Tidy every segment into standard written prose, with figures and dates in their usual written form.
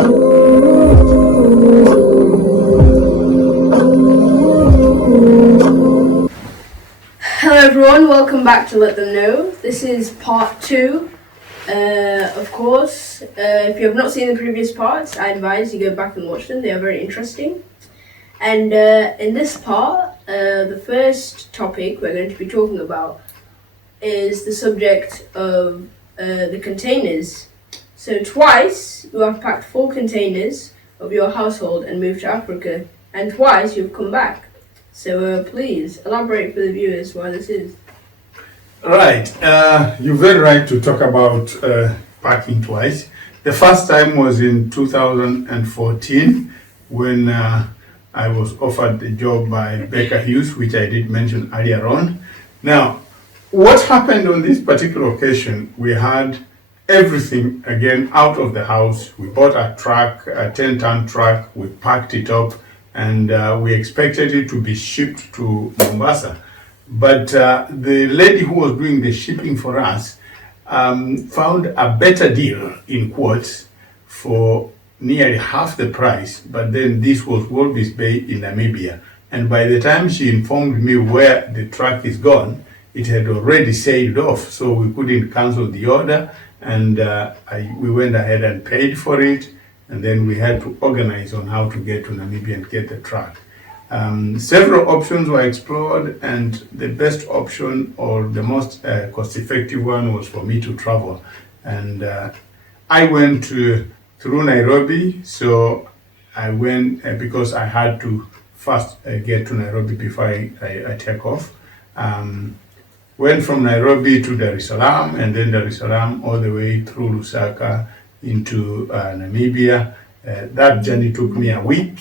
Hello everyone, welcome back to Let Them Know. This is part 2. Of course, if you have not seen the previous parts, I advise you go back and watch them. They are very interesting. And in this part, the first topic we're going to be talking about is the subject of the containers. So twice you have packed full containers of your household and moved to Africa, and twice you've come back. So please elaborate for the viewers why this is. Right, you're very right to talk about packing twice. The first time was in 2014 when I was offered a job by Baker Hughes, which I did mention earlier on. Now, what happened on this particular occasion, we had everything again out of the house. We bought a truck, a 10-ton truck, we packed it up, and we expected it to be shipped to Mombasa. But the lady who was doing the shipping for us found a better deal, in quotes, for nearly half the price. But then this was Walvis Bay in Namibia. And by the time she informed me where the truck is gone, it had already sailed off. So we couldn't cancel the order. And we went ahead and paid for it. And then we had to organize on how to get to Namibia and get the truck. Several options were explored, and the best option, or the most cost-effective one, was for me to travel. And I went through Nairobi, so I went because I had to first get to Nairobi before I take off. Went from Nairobi to Dar es Salaam, and then Dar es Salaam all the way through Lusaka into Namibia. That journey took me a week,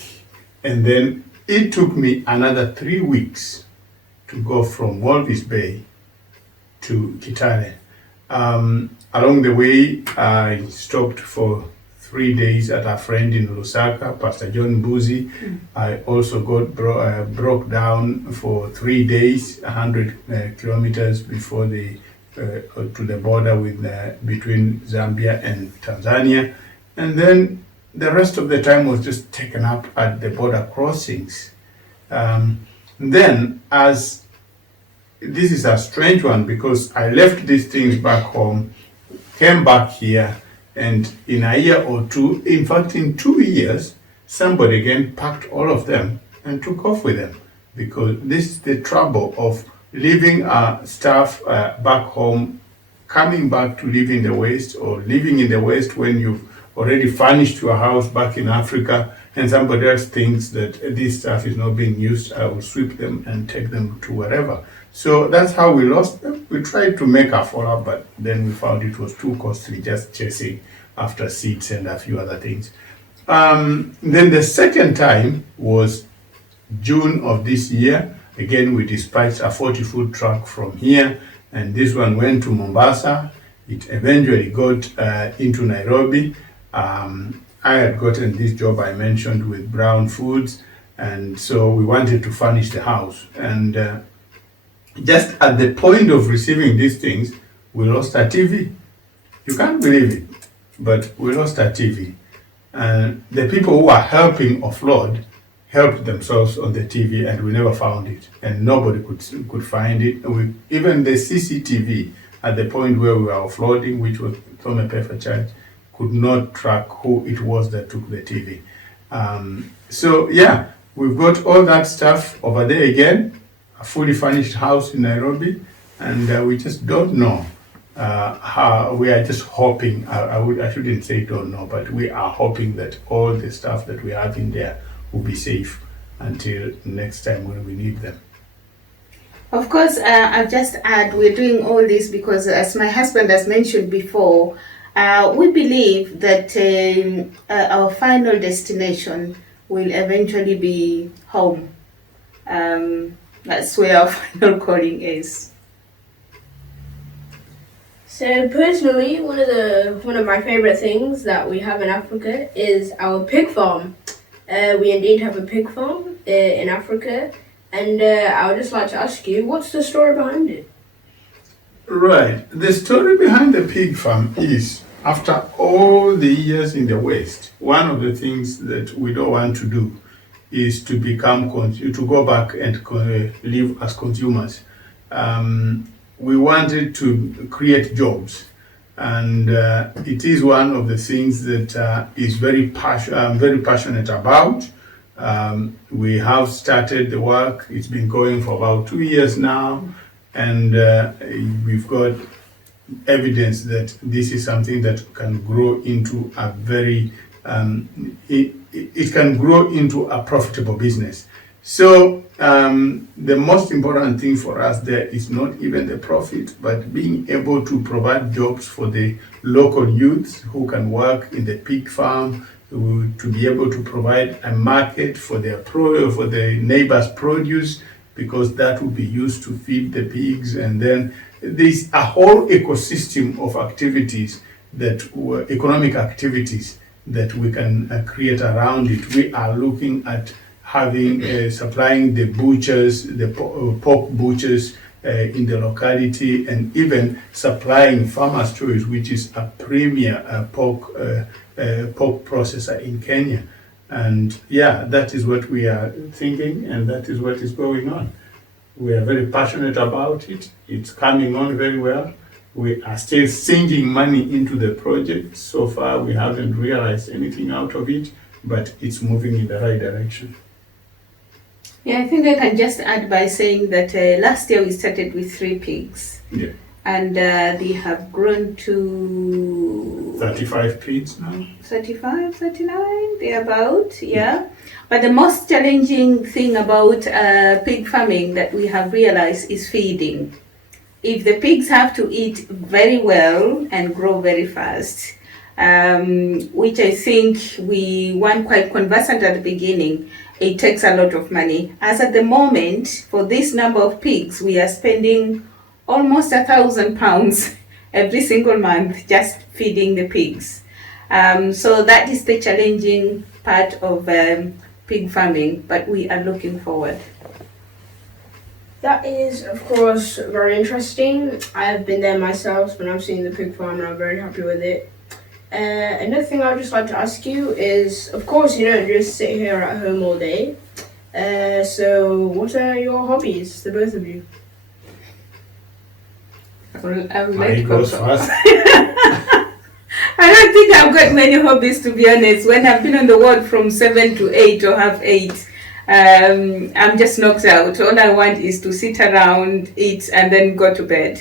and then it took me another 3 weeks to go from Walvis Bay to Kitale. Along the way, I stopped for 3 days at a friend in Lusaka, Pastor John Buzi. I also broke down for 3 days, 100 kilometers before to the border between Zambia and Tanzania. And then the rest of the time was just taken up at the border crossings. Then, as this is a strange one, because I left these things back home, came back here, and in a year or two, in fact in 2 years, somebody again packed all of them and took off with them. Because this is the trouble of leaving stuff back home, coming back to live in the West, or living in the West when you've already furnished your house back in Africa, and somebody else thinks that this stuff is not being used. I will sweep them and take them to wherever. So that's how we lost them. We tried to make a follow-up, but then we found it was too costly just chasing after seeds and a few other things. Then the second time was June of this year. Again, we dispatched a 40-foot truck from here, and this one went to Mombasa. It eventually got into Nairobi. I had gotten this job I mentioned with Brown Foods, and so we wanted to furnish the house. And just at the point of receiving these things, we lost our TV. You can't believe it, but we lost our TV. And the people who were helping offload helped themselves on the TV, and we never found it, and nobody could find it. Even the CCTV at the point where we were offloading, which was from a paper charge, could not track who it was that took the TV. So yeah, we've got all that stuff over there again, a fully furnished house in Nairobi, and we just don't know how. We are just hoping, I shouldn't say don't know, but we are hoping that all the stuff that we have in there will be safe until next time when we need them. Of course, I'll just add, we're doing all this because, as my husband has mentioned before, we believe that our final destination will eventually be home. That's where our final calling is. So personally, one of my favorite things that we have in Africa is our pig farm. We indeed have a pig farm in Africa, and I would just like to ask you, what's the story behind it? Right. The story behind the pig farm is after all the years in the West, one of the things that we don't want to do is to to go back and live as consumers. We wanted to create jobs, and it is one of the things that I'm very passionate about. We have started the work. It's been going for about 2 years now, and we've got evidence that this is something that can grow into a very it can grow into a profitable business. So the most important thing for us there is not even the profit, but being able to provide jobs for the local youths who can work in the pig farm, to be able to provide a market for for the neighbors' produce, because that will be used to feed the pigs. And then there's a whole ecosystem of activities economic activities that we can create around it. We are looking at having supplying the butchers, the pork butchers in the locality, and even supplying Farmers Choice, which is a premier pork processor in Kenya. And yeah, that is what we are thinking, and that is what is going on. We are very passionate about it. It's coming on very well. We are still sinking money into the project. So far, we haven't realized anything out of it, but it's moving in the right direction. Yeah, I think I can just add by saying that last year we started with 3 pigs. Yeah. And they have grown to 35 pigs now. 35, 39, thereabout, yeah. But the most challenging thing about pig farming that we have realized is feeding. If the pigs have to eat very well and grow very fast, which I think we weren't quite conversant at the beginning, it takes a lot of money. As at the moment, for this number of pigs, we are spending almost £1,000 every single month just feeding the pigs. So that is the challenging part of pig farming, but we are looking forward. That is, of course, very interesting. I have been there myself when I've seen the pig farm, and I'm very happy with it. Another thing I'd just like to ask you is, of course, you don't just sit here at home all day. So what are your hobbies, the both of you? Mine goes fast. I don't think I've got many hobbies, to be honest. When I've been on the ward from 7 to 8 or half 8, I'm just knocked out. All I want is to sit around, eat, and then go to bed.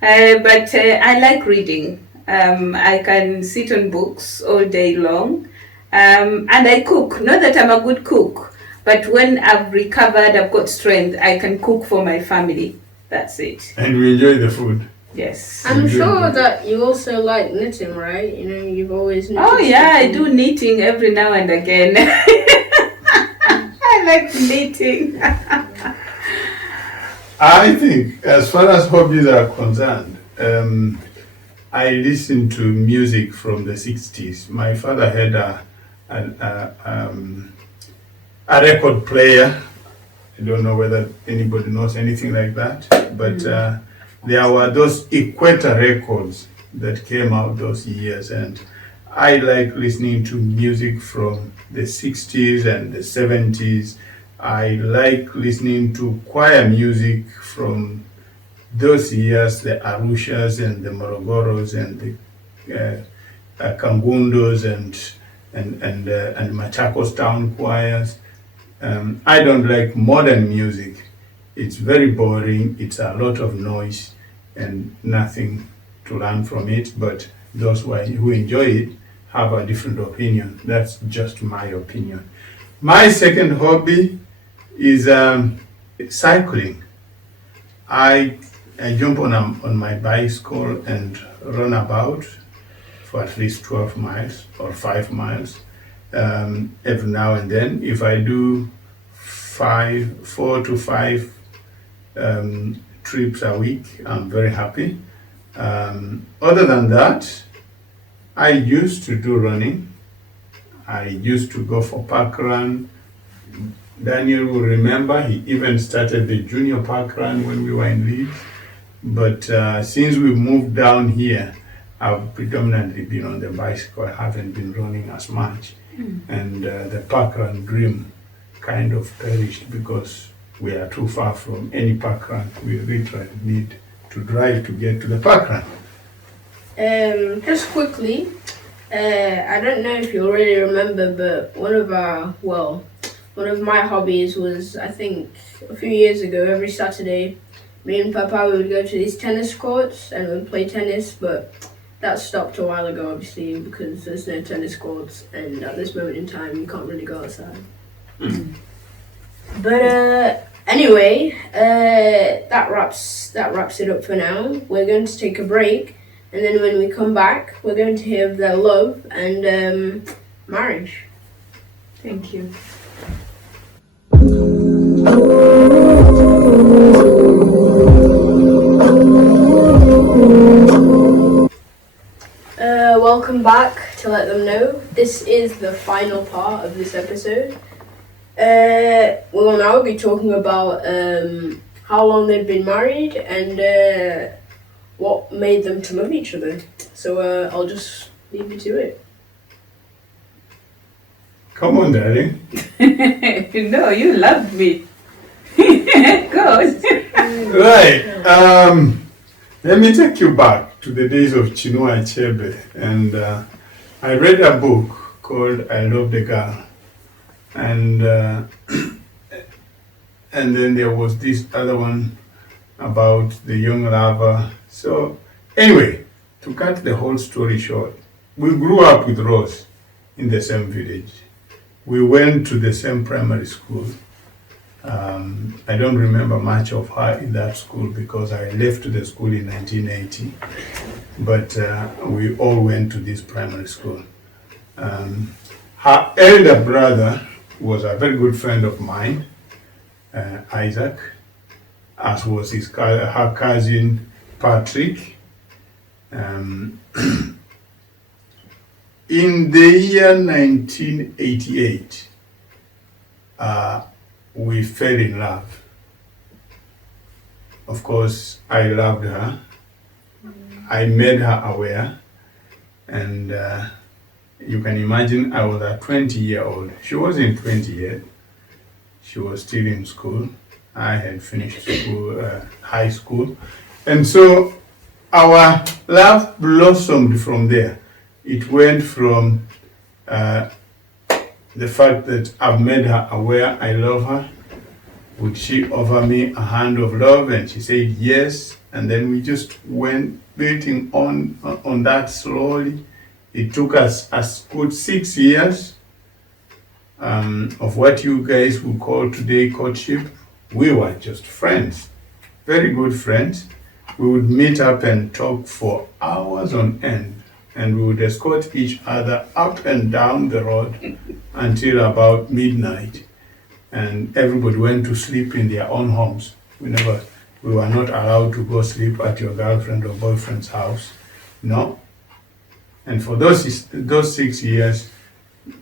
But I like reading. I can sit on books all day long. And I cook. Not that I'm a good cook, but when I've recovered, I've got strength, I can cook for my family. That's it. And we enjoy the food. Yes. I'm sure that you also like knitting, right? You know, you've always knitted. Oh yeah, I do knitting every now and again. I like knitting. I think, as far as hobbies are concerned, I listen to music from the 60s. My father had a record player. I don't know whether anybody knows anything like that, but there were those Equator records that came out those years, and I like listening to music from the 60s and the 70s. I like listening to choir music from those years, the Arushas and the Morogoros and the Kangundos and Machakos town choirs. I don't like modern music. It's very boring, it's a lot of noise and nothing to learn from it, but those who enjoy it have a different opinion. That's just my opinion. My second hobby is cycling. I jump on my bicycle and run about for at least 12 miles or 5 miles every now and then. If I do 4 to 5 trips a week, I'm very happy. Other than that, I used to do running. I used to go for park run. Daniel will remember, he even started the junior park run when we were in Leeds. But since we moved down here, I've predominantly been on the bicycle. I haven't been running as much. And the parkrun dream kind of perished because we are too far from any parkrun. We literally need to drive to get to the parkrun. Just quickly, I don't know if you already remember, but one of my hobbies was, I think, a few years ago, every Saturday, me and Papa we would go to these tennis courts and we'd play tennis, but that stopped a while ago, obviously, because there's no tennis courts, and at this moment in time, you can't really go outside. But anyway, that wraps it up for now. We're going to take a break, and then when we come back, we're going to hear of their love and marriage. Thank you. Welcome back to Let Them Know. This is the final part of this episode. We will now be talking about how long they've been married and what made them to love each other. So I'll just leave you to it. Come on, darling. No, you loved me. Good. Right. Let me take you back to the days of Chinua Achebe. And I read a book called I Love the Girl. And then there was this other one about the young lover. So anyway, to cut the whole story short, we grew up with Rose in the same village. We went to the same primary school. I don't remember much of her in that school because I left the school in 1980. But we all went to this primary school. Her elder brother was a very good friend of mine, Isaac, as was her cousin Patrick. In the year 1988, we fell in love. Of course, I loved her. I made her aware, and you can imagine I was a 20-year-old. She wasn't 20 yet. She was still in school. I had finished school, high school. And so our love blossomed from there. It went from the fact that I've made her aware I love her. Would she offer me a hand of love? And she said yes. And then we just went building on that slowly. It took us a good 6 years of what you guys would call today courtship. We were just friends, very good friends. We would meet up and talk for hours on end, and we would escort each other up and down the road until about midnight. And everybody went to sleep in their own homes. We were not allowed to go sleep at your girlfriend or boyfriend's house. No. And for those 6 years,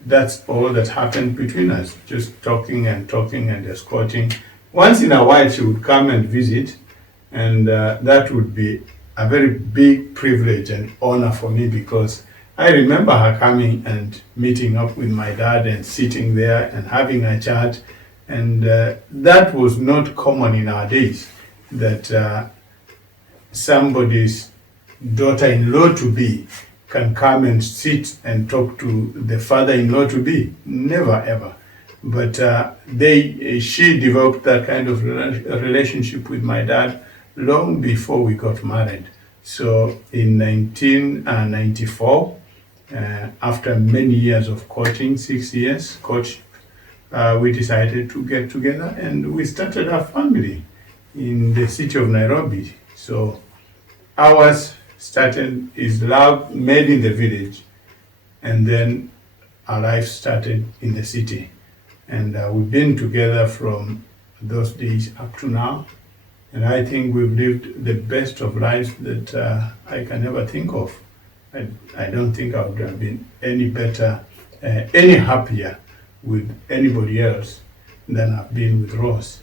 that's all that happened between us. Just talking and escorting. Once in a while, she would come and visit, and that would be a very big privilege and honor for me because I remember her coming and meeting up with my dad and sitting there and having a chat. And that was not common in our days, that somebody's daughter-in-law to be can come and sit and talk to the father-in-law to be. Never ever. But she developed that kind of relationship with my dad long before we got married. So in 1994, after many years of courting, 6 years courtship, we decided to get together and we started our family in the city of Nairobi. So ours is love made in the village, and then our life started in the city. And we've been together from those days up to now. And I think we've lived the best of lives that I can ever think of. I don't think I would have been any better, any happier with anybody else than I've been with Ross.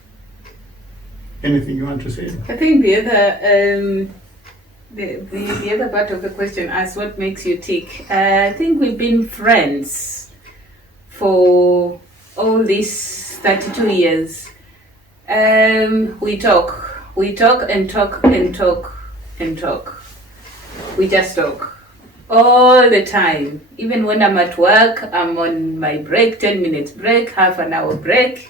Anything you want to say? I think the other The other part of the question asks what makes you tick. I think we've been friends for all these 32 years. We talk and talk and talk and talk. We just talk all the time. Even when I'm at work, I'm on my break, 10 minutes break, half an hour break.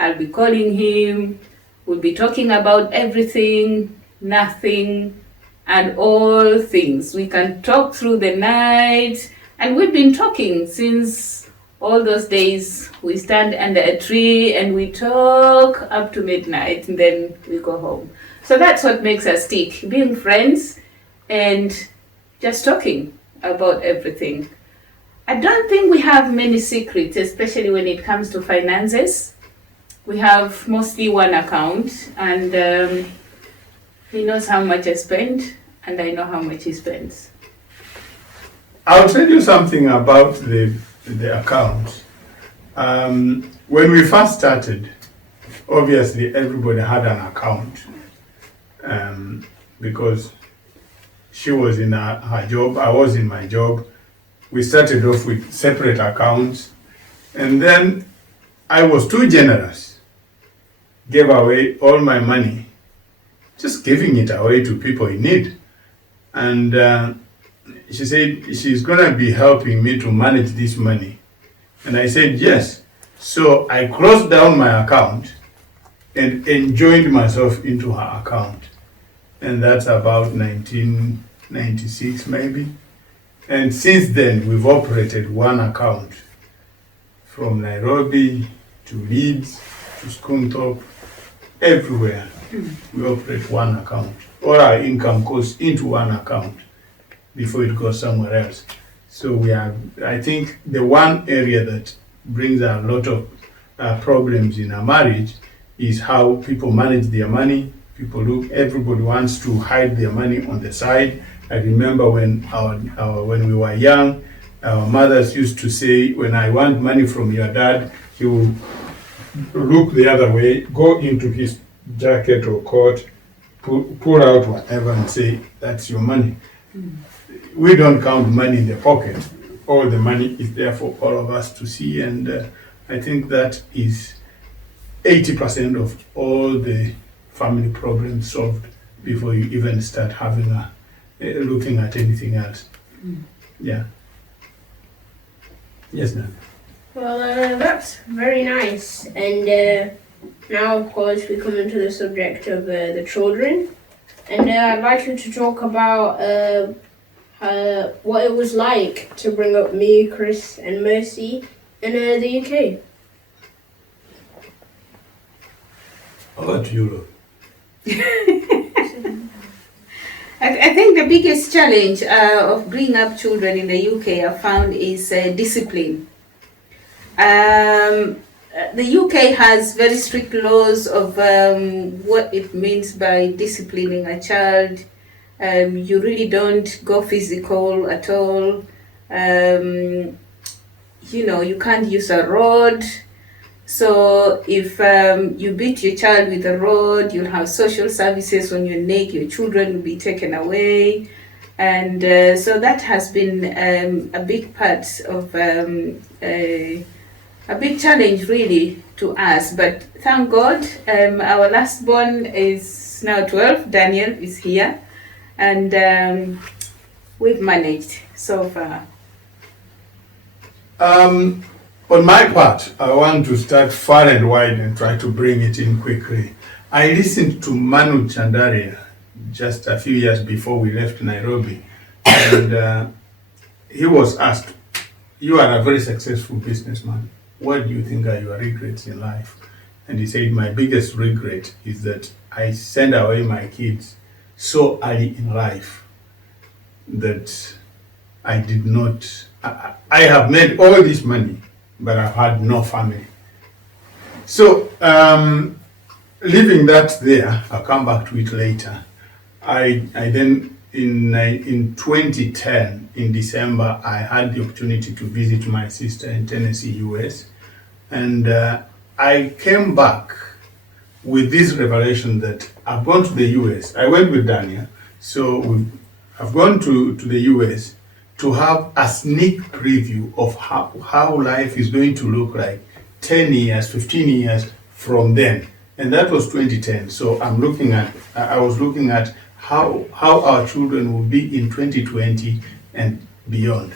I'll be calling him. We'll be talking about everything, nothing, and all things. We can talk through the night, and we've been talking since all those days. We stand under a tree and we talk up to midnight, and then we go home. So that's what makes us tick, being friends and just talking about everything. I don't think we have many secrets, especially when it comes to finances. We have mostly one account, and he knows how much I spend, and I know how much he spends. I'll tell you something about the account. When we first started, obviously everybody had an account because she was in her job, I was in my job. We started off with separate accounts, and then I was too generous, gave away all my money, just giving it away to people in need. And she said she's going to be helping me to manage this money. And I said yes. So I closed down my account and joined myself into her account. And that's about 1996 maybe. And since then, we've operated one account from Nairobi to Leeds to Scunthorpe, everywhere. We operate one account. All our income goes into one account before it goes somewhere else. So we are, I think the one area that brings a lot of problems in a marriage is how people manage their money. Everybody wants to hide their money on the side. I remember when when we were young, our mothers used to say, when I want money from your dad, he will look the other way, go into his jacket or coat, pull out whatever and say, that's your money. We don't count money in the pocket. All the money is there for all of us to see, and I think that is 80% of all the family problems solved before you even start having looking at anything else. Yeah. Yes, ma'am. Well, that's very nice. And now, of course, we come into the subject of the children. And I'd like you to talk about what it was like to bring up me, Chris, and Mercy in the UK. How about you, Lord? I think the biggest challenge of bringing up children in the UK I found is discipline. The UK has very strict laws of what it means by disciplining a child. You really don't go physical at all. You can't use a rod. So if you beat your child with a rod, you'll have social services on your neck, your children will be taken away. And so that has been a big part of a big challenge really to us. But thank God, our last born is now 12, Daniel is here, and we've managed so far. On my part, I want to start far and wide and try to bring it in quickly. I listened to Manu Chandaria just a few years before we left Nairobi, and he was asked, you are a very successful businessman. What do you think are your regrets in life? And he said, my biggest regret is that I sent away my kids so early in life that I did not, I have made all this money, but I've had no family. So, leaving that there, I'll come back to it later. I then, in 2010, in December, I had the opportunity to visit my sister in Tennessee, US. And I came back with this revelation that I've gone to the US. I went with Daniel. So I've gone to the US to have a sneak preview of how life is going to look like 10 years, 15 years from then. And that was 2010. So I was looking at how our children will be in 2020 and beyond.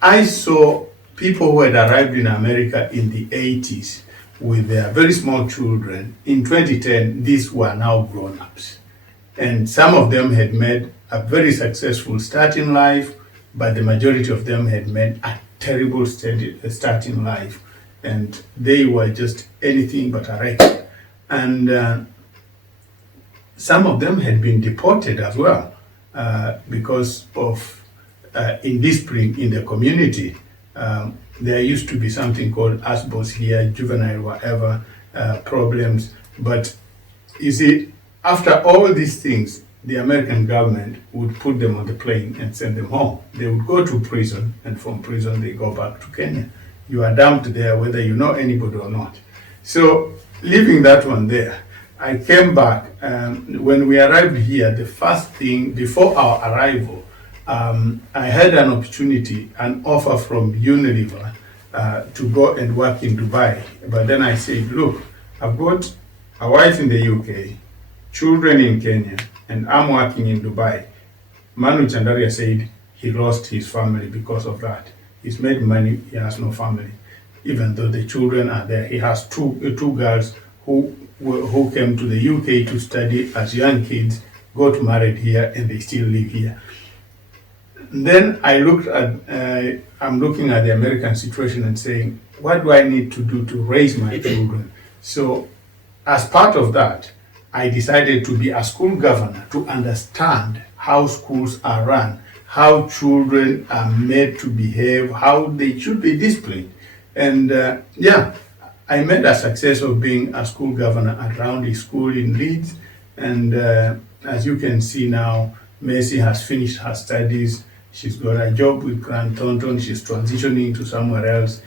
I saw people who had arrived in America in the 80s with their very small children. In 2010, these were now grown-ups. And some of them had made a very successful start in life, but the majority of them had made a terrible start in life. And they were just anything but a wreck. And some of them had been deported as well because of indiscipline in the community. There used to be something called ASBOS here, juvenile whatever problems. But you see, after all these things, the American government would put them on the plane and send them home. They would go to prison, and from prison they go back to Kenya. You are dumped there whether you know anybody or not. So leaving that one there, I came back. When we arrived here, the first thing before our arrival, I had an opportunity, an offer from Unilever to go and work in Dubai. But then I said, look, I've got a wife in the UK, children in Kenya, and I'm working in Dubai. Manu Chandaria said he lost his family because of that. He's made money, he has no family. Even though the children are there, he has two girls who came to the UK to study as young kids, got married here, and they still live here. Then I I'm looking at the American situation and saying, what do I need to do to raise my children? So as part of that, I decided to be a school governor to understand how schools are run, how children are made to behave, how they should be disciplined. And I made a success of being a school governor around a school in Leeds. And as you can see now, Mercy has finished her studies. She's got a job with Grant Thornton. She's transitioning to somewhere else.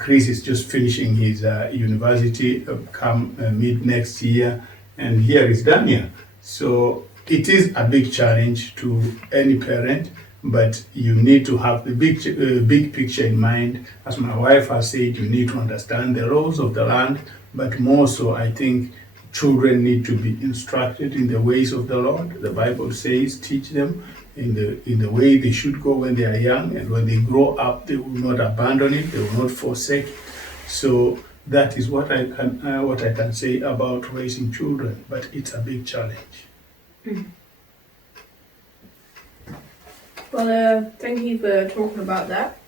Chris is just finishing his university come mid next year. And here is Daniel. So it is a big challenge to any parent, but you need to have the big picture in mind. As my wife has said, you need to understand the laws of the land, but more so, I think children need to be instructed in the ways of the Lord. The Bible says, teach them in the way they should go when they are young, and when they grow up, they will not abandon it, they will not forsake it. So that is what I can say about raising children, but it's a big challenge. Well, thank you for talking about that.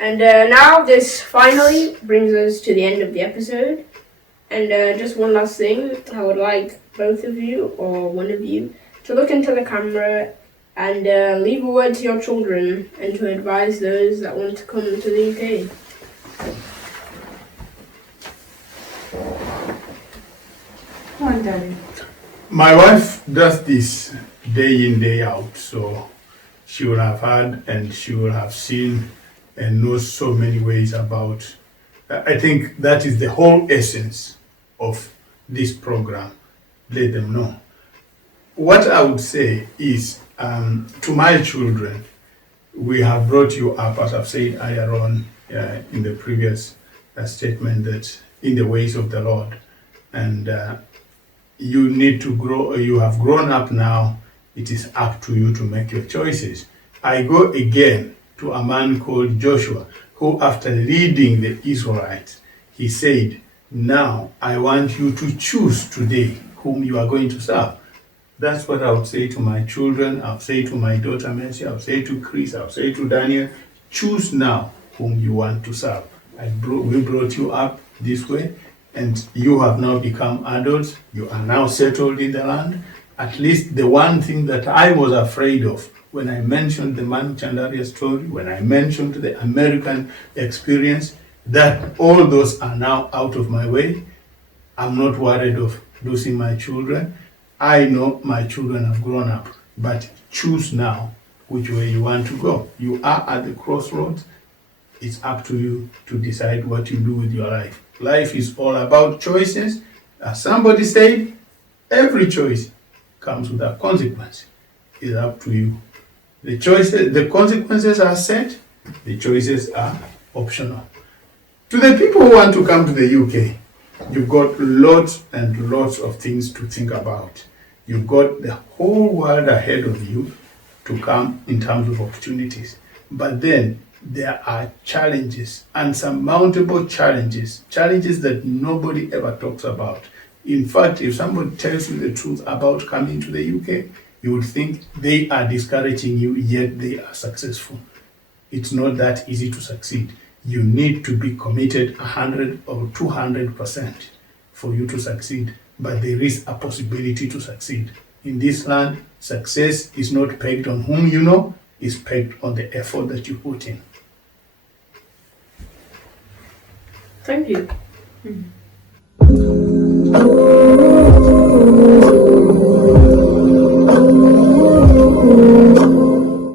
And now this finally brings us to the end of the episode. And just one last thing, I would like both of you or one of you to look into the camera and leave a word to your children and to advise those that want to come to the UK. Come on, darling. My wife does this day in, day out, so she will have heard and she will have seen and knows so many ways about. I think that is the whole essence of this program. Let them know. What I would say is, to my children, we have brought you up, as I've said earlier on in the previous statement, that in the ways of the Lord. And you need to grow, you have grown up now, it is up to you to make your choices. I go again to a man called Joshua, who after leading the Israelites, he said, now I want you to choose today whom you are going to serve. That's what I would say to my children. I'll say to my daughter Mercy, I'll say to Chris, I'll say to Daniel, choose now whom you want to serve. We brought you up this way, and you have now become adults. You are now settled in the land. At least the one thing that I was afraid of when I mentioned the Manu Chandaria story, when I mentioned the American experience, that all those are now out of my way. I'm not worried of losing my children. I know my children have grown up, but choose now which way you want to go. You are at the crossroads. It's up to you to decide what you do with your life. Life is all about choices. As somebody said, every choice comes with a consequence. It's up to you. The consequences are set, the choices are optional. To the people who want to come to the UK, you've got lots and lots of things to think about. You've got the whole world ahead of you to come in terms of opportunities. But then there are challenges, unsurmountable challenges that nobody ever talks about. In fact, if somebody tells you the truth about coming to the UK, you would think they are discouraging you, yet they are successful. It's not that easy to succeed. You need to be committed 100 or 200% for you to succeed, but there is a possibility to succeed. In this land, success is not pegged on whom you know, it's pegged on the effort that you put in. Thank you.